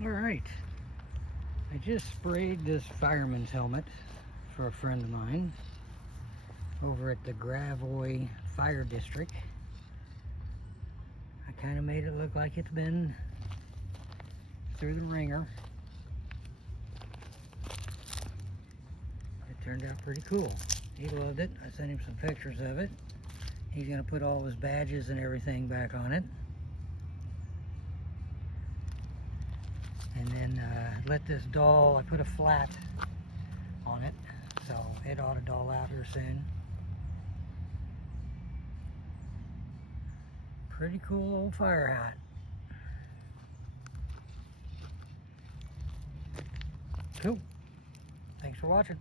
Alright, I just sprayed this fireman's helmet for a friend of mine over at the Gravois Fire District. I kind of made it look like it's been through the ringer. It turned out pretty cool. He loved it. I sent him some pictures of it. He's going to put all his badges and everything back on it. And then let this dull. I put a flat on it, so it ought to dull out here soon. Pretty cool old fire hat. Cool. Thanks for watching.